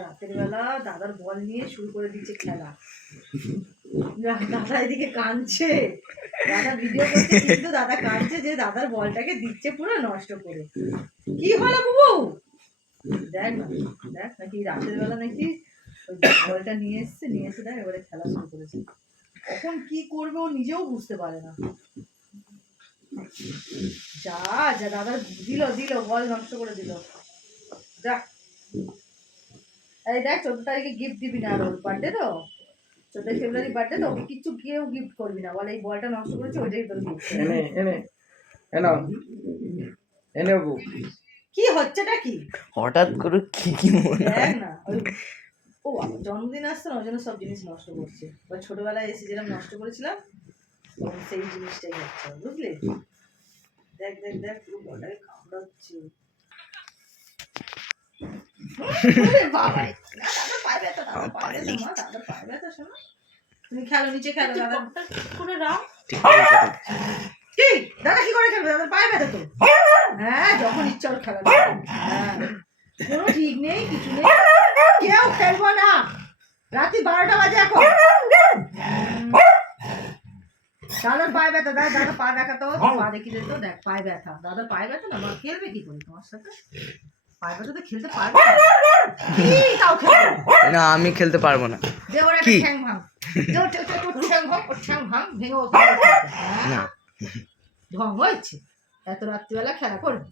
রাতের বেলা দাদার বল নিয়ে শুরু করে দিচ্ছে খেলা। দাদা এদিকে কাঁদছে, দাদা ভিডিও করছে কিন্তু দাদা কাঁদছে যে দাদার বলটাকে দিচ্ছে পুরো নষ্ট করে। কি হলো বাবু? দেখ না, দেখ নাকি রাতের বেলা নাকি বলটা নিয়ে এসে দেখ এবারে খেলা শুরু করেছে। কখন কি করবে ও নিজেও বুঝতে পারে না। যা যা দাদা দিল বল নষ্ট করে দিল। যা এই দেখ 14 তারিখে গিফট দিবি না, আর ওর বার্থডে তো 14 ফেব্রুয়ারি বার্থডে তো ওকে কিচ্ছু কেউ গিফট করবি না, বলে এই বলটা নষ্ট করেছে ওইটাই তোর গিফট। এনে বাবু কি হচ্ছেটা কি হঠাৎ করে কি মনে দেখ না ও জন্মদিন আসছে না ওই জন্য সব জিনিস নষ্ট করছে। ওই ছোটবেলায় এসে যেরকম নষ্ট করেছিলাম সেই জিনিসটাই হচ্ছে, বুঝলি? দেখ দেখ দেখ পুরো বলটাকে কামড়াচ্ছে। তুমি খেলো, নিচে খেলো। দাদা করে রাও। কি দাদা কি করে খেলবে? দাদার পায়ে ব্যথা তো। হ্যাঁ যখন ইচ্ছা ওর খেলা। হ্যাঁ কোনো ঠিক নেই, কিছু নেই, কেউ খেলবো না। রাত্রি 12টা বাজে এখন। দাদার পায়ে ব্যথা, দাদা পা দেখাতো, পা দেখিয়ে দিত, দেখ পায়ে ব্যথা। দাদার পায়ে ব্যথা না, মা খেলবে কি করে তোমার সাথে? পায়ে ব্যথা তো খেলতে পারবে না, আমি খেলতে পারবো না। কি ঠ্যাং ভাঙ, ঠ্যাং ভাঙ ভেঙে না ঢং হয়েছে। এত রাত্রিবেলা খেলা করবে?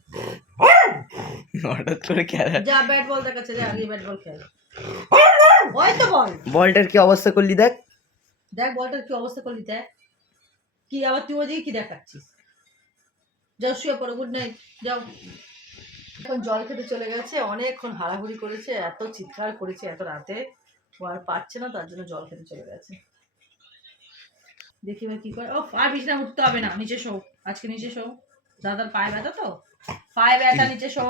হঠাৎ করে খেলা। যা ব্যাট বল দেখাচ্ছে, যা আগে ব্যাট বল খেল। ওই তো বল। বলটার কি অবস্থা করলি দেখ। দেখ বলটার কি অবস্থা করলি দেখ। কি আবার তুই ওদিকে কি দেখাচ্ছিস? যাও শুয়ে পড়ো, গুড নাইট, যাও। এখন জল খেতে চলে গেছে, অনেকক্ষণ হাড়াহুড়ি করেছে, এত চিৎকার করেছে এত রাতে, ও আর পারছে না, তার জন্য জল খেতে চলে গেছে। দেখি এবার কি করে। ও আর বিছানা উঠতে হবে না, নিচে শো, আজকে নিচে শো। দাদার পায়ে ব্যথা তো, পায়ে ব্যথা, নিচে শো।